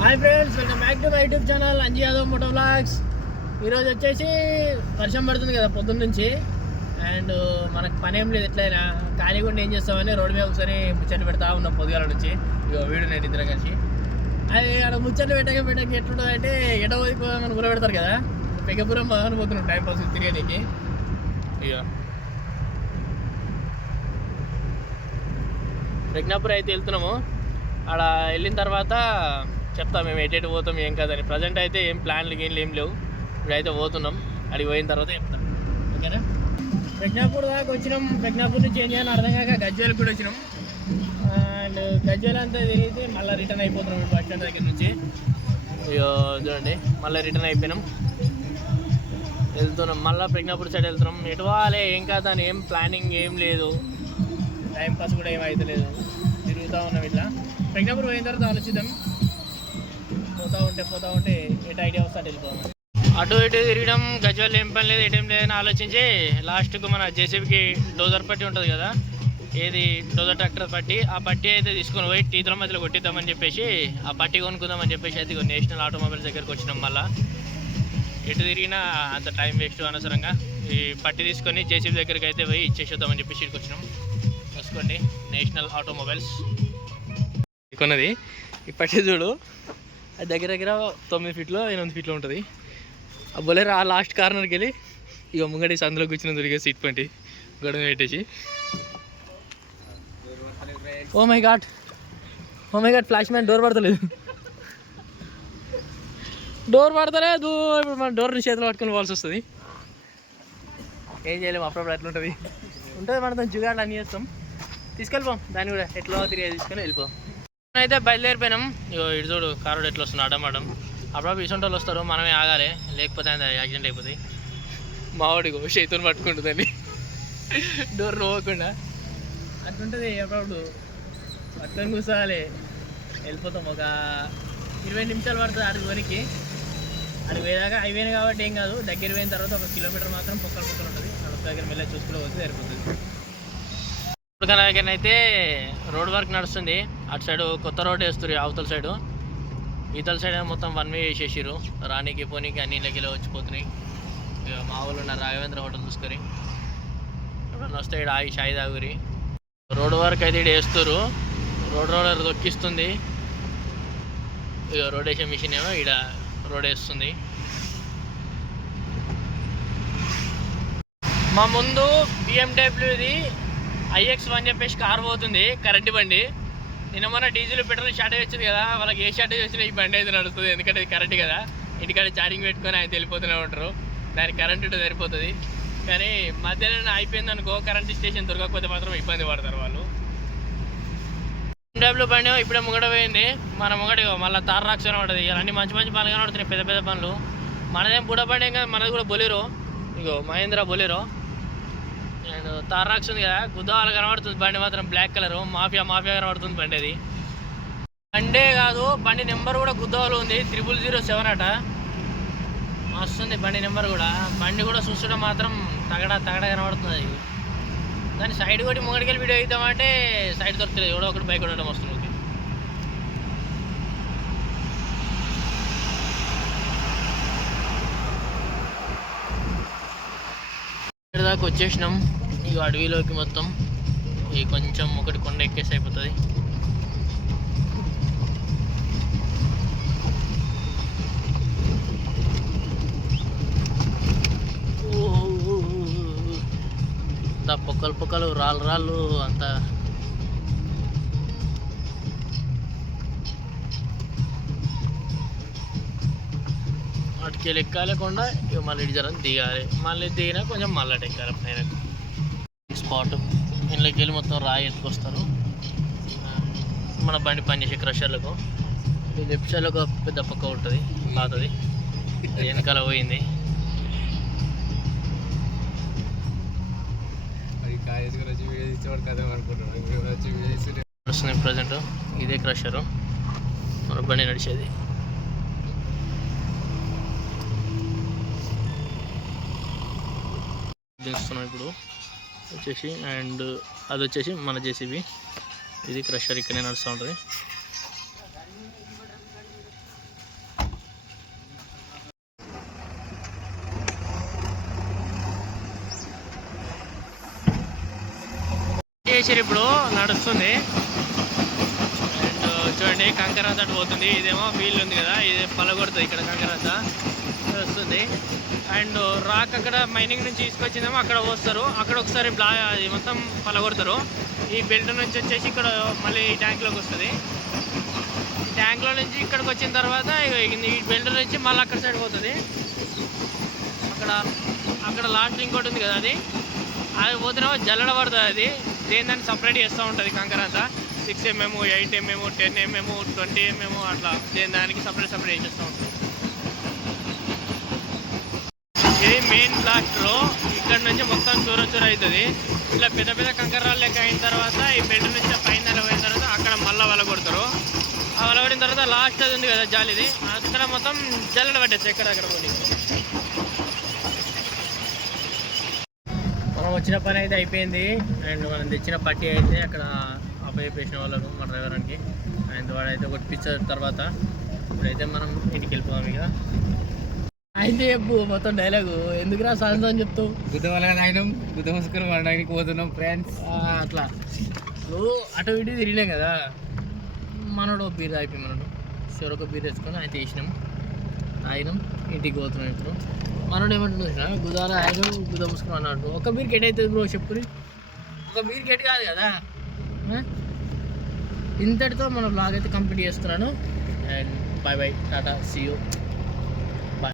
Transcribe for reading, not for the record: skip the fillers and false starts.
Hi friends, welcome back to my YouTube channel Anji Yadav moto vlogs. ఈరోజు వచ్చేసి వర్షం పడుతుంది కదా పొద్దున్న నుంచి. అండ్ మనకు పని ఏం లేదు, ఎట్లయినా ఖాళీగా ఉండి ఏం చేస్తామని రోడ్డు మీద ఒకసారి ముచ్చట్లు పెడతా ఉన్నాం పొద్దుగాల నుంచి. ఇక వీడు నేను ఇద్దరం కలిసి అది అక్కడ ముచ్చట్లు పెట్టక ఎట్లుంటుంది అంటే ఎటో పోయిపోదామని ఊర పెడతారు కదా, పెగ్గపురం అని పోతున్నాం టైం పాస్ తిరిగేకి. ఇక ప్రజ్ఞాపురం అయితే వెళ్తున్నాము. అక్కడ వెళ్ళిన తర్వాత చెప్తాం మేము ఎటు పోతాం ఏం కాదని. ప్రజెంట్ అయితే ఏం ప్లాన్లు ఏం లేవు, ఇప్పుడైతే పోతున్నాం. అడిగి పోయిన తర్వాత చెప్తాం, ఓకేనా. ప్రజ్ఞాపూర్ దాకా వచ్చినాం. ప్రజ్ఞాపూర్ నుంచి ఏం చేయాలని అర్థం కాక గజ్వేల్కి కూడా వచ్చినాం. అండ్ గజ్వేల్ అంతా తిరిగితే మళ్ళీ రిటర్న్ అయిపోతున్నాం బస్ స్టాండ్ దగ్గర నుంచి. అయ్యో చూడండి, మళ్ళీ రిటర్న్ అయిపోయినాం, వెళ్తున్నాం. మళ్ళీ ప్రజ్ఞాపూర్ సైడ్ వెళ్తున్నాం. ఎటు పోవాలి ఏం కాదని ఏం ప్లానింగ్ ఏం లేదు, టైం పాస్ కూడా ఏం అవుతలేదు, తిరుగుతూ ఉన్నాం ఇట్లా. ప్రజ్ఞాపూర్ పోయిన తర్వాత ఆలోచిద్దాం. పోతా ఉంటే ఎటు ఐడియా వస్తే అటు వెళ్ళిపోదాం. అటు ఇటు తిరగడం గజ్వేల్ ఏం పని లేదు ఏటేం లేదని ఆలోచించి లాస్ట్కు మన జేసీబీకి డోజర్ పట్టి ఉంటుంది కదా, ఏది డోజర్ ట్రాక్టర్ పట్టి, ఆ పట్టి అయితే తీసుకొని పోయి టీతుల మధ్యలో కొట్టిద్దామని చెప్పేసి ఆ పట్టి కొనుక్కుందామని చెప్పేసి అయితే నేషనల్ ఆటోమొబైల్స్ దగ్గరకు వచ్చినాం. మళ్ళీ ఎటు తిరిగినా అంత టైం వేస్ట్ అనవసరంగా ఈ పట్టి తీసుకొని జేసీబీ దగ్గరికి అయితే పోయి ఇచ్చేసేద్దామని చెప్పేసి ఇక్కడికి వచ్చినాం. చూసుకోండి, నేషనల్ ఆటోమొబైల్స్ కొన్నది. ఈ పట్టి చూడు, అది దగ్గర 9 ఫీట్లో 8 ఫీట్లో ఉంటుంది. ఆ బొలేరు ఆ లాస్ట్ కార్నర్కి వెళ్ళి ఇక ముంగడేసి అందులో కూర్చుని దొరికే సీట్ పంటి గొడవ పెట్టేసి. Oh my god flash man door పడతలేదు. ఇప్పుడు మన డోర్ని చేతిలో పట్టుకొని పోవాల్సి వస్తుంది. ఏం చేయలేము, అప్పుడప్పుడు అట్లా ఉంటుంది మనం జుగాట్లు అన్నీ చేస్తాం. తీసుకెళ్ళిపోం దాన్ని కూడా ఎట్లా తిరిగి తీసుకొని వెళ్ళిపోం. అయితే బయలుదేరిపోయినాం. ఇటు చూడు కారు ఎట్లా వస్తుంది అడమడం. అప్పుడప్పుడు ఇసొంటి వాళ్ళు వస్తారు, మనమే ఆగాలి, లేకపోతే యాక్సిడెంట్ అయిపోతుంది. మావాడిగో చేతుని పట్టుకుంటుందని డోర్ పోకుండా అట్లుంటుంది. అప్పుడప్పుడు పట్టుకొని కూర్చోవాలి, వెళ్ళిపోతాం. ఒక 20 నిమిషాలు పడుతుంది అడిగి వరకు. అది పోయేదాకా హైవేనే కాబట్టి ఏం కాదు. దగ్గర పోయిన తర్వాత 1 కిలోమీటర్ మాత్రం పొక్కలు ఉంటుంది. అక్కడ దగ్గర మెల్ల చూసుకుంటూ పోతే సరిపోతుంది. అయితే రోడ్ వర్క్ నడుస్తుంది. అటు సైడు కొత్త రోడ్ వేస్తారు, అవతల సైడు. ఈతల సైడ్ మొత్తం 1 వే వేసేసారు. రానికి పోనీకి అన్ని లెక్కలో వచ్చిపోతున్నాయి. ఇక మా ఊళ్ళు ఉన్న రాఘవేంద్ర హోటల్ చూసుకొని ఎప్పుడన్నా వస్తే ఇక్కడ ఆగి షాయి తాగురి. రోడ్ వర్క్ అయితే ఇక్కడ వేస్తారు. రోలర్ దొక్కిస్తుంది. ఇక రోడ్ వేసే మిషన్ ఏమో ఇక్కడ రోడ్ వేస్తుంది. మా ముందు బిఎండబ్ల్యూది IX1 చెప్పేసి కారు పోతుంది, కరెంటు బండి. నిన్న మొన్న డీజిల్ పెట్రోల్ షార్టేజ్ వచ్చింది కదా, వాళ్ళకి ఏ షార్టేజ్ వచ్చినా ఈ బండి అయితే నడుస్తుంది. ఎందుకంటే ఇది కరెంట్ కదా, ఇంటికాడ ఛార్జింగ్ పెట్టుకొని ఆయన వెళ్ళిపోతూనే ఉంటారు. దానికి కరెంట్ ఉంటే సరిపోతుంది. కానీ మధ్యలో అయిపోయింది అనుకో, కరెంట్ స్టేషన్ దొరకకపోతే మాత్రం ఇబ్బంది పడతారు వాళ్ళు. BMW బండి ఇప్పుడే ముంగడ పోయింది. మన ముంగడ మళ్ళీ తార్ రాక్స్ ఉంటుంది. అన్ని మంచి పనులు కనబడుతున్నాయి, పెద్ద పనులు. మనదేం బుడ బండి ఏం కదా, మనది కూడా బొలేరో. ఇగో Mahindra Bolero. And Thar Roxx ఉంది కదా, గుద్దాలు కనబడుతుంది బండి మాత్రం. బ్లాక్ కలర్ మాఫియా కనబడుతుంది బండి. అది బండే కాదు, బండి నెంబర్ కూడా గుద్దాలు ఉంది, 0007 అట. వస్తుంది బండి నెంబర్ కూడా. బండి కూడా చూస్తుంటే మాత్రం తగడ కనబడుతుంది. అది దాన్ని సైడ్ కొట్టి ముంగడికెళ్ళి వీడియో ఇద్దామంటే సైడ్ దొరుకుతుంది. ఎవడో ఒకటి బైక్ కొట్టడం వస్తుంది. ఇక్కడ దాకా వచ్చేసినాం. ఇక అడవిలోకి మొత్తం ఈ కొంచెం ఒకటి కొండ ఎక్కేసి అయిపోతుంది. అంతా పొక్కలు రాళ్ళు అంతా. వాటికి ఎక్కాలేకుండా ఇక మళ్ళీ ఇటు దిగాలి. మళ్ళీ దిగినా కొంచెం మళ్ళీ ఎక్కాలి పైన స్పాట్. ఇంట్లోకి వెళ్ళి మొత్తం రాయి ఎత్తుకొస్తారు మన బండి పనిచేసే క్రషర్లకు. ఈ లెఫ్ట్ సైడ్లో ఒక పెద్ద పక్క ఉంటుంది పాతది, వెనకాల పోయింది. వస్తుంది ప్రజెంట్ ఇదే క్రషరు, మన బండి నడిచేది. దించుతున్నాం ఇప్పుడు వచ్చేసి. అండ్ అది వచ్చేసి మన జేసీబీ, ఇది క్రషర్ ఇక్కడనే నడుస్తూ ఉంటుంది. వేసారు ఇప్పుడు నడుస్తుంది. అండ్ చూడండి కంకర అంతా పోతుంది. ఇదేమో వీల్ ఉంది కదా, ఇది పలగొడుతుంది. ఇక్కడ కంకర అంతా వస్తుంది. అండ్ రాక్ అక్కడ మైనింగ్ నుంచి తీసుకొచ్చిందేమో అక్కడ పోస్తారు. అక్కడ ఒకసారి అది మొత్తం పలగొడతారు. ఈ బెల్ట్ నుంచి వచ్చేసి ఇక్కడ మళ్ళీ ఈ ట్యాంక్లోకి వస్తుంది. ట్యాంక్లో నుంచి ఇక్కడికి వచ్చిన తర్వాత ఈ బెల్ట్ నుంచి మళ్ళీ అక్కడ సైడ్ పోతుంది. అక్కడ లాస్ట్ ఇంకోటి ఉంది కదా, అది పోతేనేమో జల్లడ పడుతుంది. అది దేని సపరేట్ చేస్తూ ఉంటుంది కంకర అంతా. 6 mm, 8 mm, 10 mm, 20 mm అట్లా దానికి సపరేట్ చేస్తూ ఉంటుంది. ఇది మెయిన్ బ్లాస్ట్లో ఇక్కడ నుంచి మొత్తం చూర అవుతుంది. ఇట్లా పెద్ద పెద్ద కంకరాలు లెక్క అయిన తర్వాత ఈ బెడ్ నుంచి పైన పోయిన తర్వాత అక్కడ మళ్ళీ వల కొడతారు. ఆ వల కొడిన తర్వాత లాస్ట్ అది ఉంది కదా జాలిది, అక్కడ మొత్తం జల్లడ పట్టేస్తాయి ఎక్కడక్కడ పోయి. మనం వచ్చిన పని అయితే అయిపోయింది. అండ్ మనం తెచ్చిన పట్టి అయితే అక్కడ అప్పచెప్పేసిన వాళ్ళకు మన డ్రైవర్కి. అండ్ వాడైతే ఒకటి పిచ్చర్ తర్వాత ఇప్పుడైతే మనం ఇంటికి వెళ్ళిపోవాలి. ఇక అయితే చెప్పు మొత్తం డైలాగు ఎందుకురా సాయంత్రం అని చెప్తావు. గుద్దవల్ల తాగినాం, గుద్ద మూసుకొని వండడానికి పోతున్నాం ఫ్రెండ్స్. అట్లా నువ్వు అటు ఇటు తిరిగినాం కదా, మనోడు ఒక బీర్ తాగిపోయి మనోడు ఒక బీర్ తెచ్చుకొని అయితే వేసినాం, తాగినాం, ఇంటికి పోతున్నాం. ఇప్పుడు మనోడు ఏమంటున్నా గుదాల తాగినాం గుద్ద మూసుకొని అన్నాడు. ఒక బీర్ కెట్ అవుతుంది బ్రో చెప్పుని, ఒక బీర్ కెట్ కాదు కదా. ఇంతటితో మన బ్లాగ్ అయితే కంప్లీట్ చేస్తున్నాను. అండ్ బాయ్ బాయ్, టాటా, సీ యూ.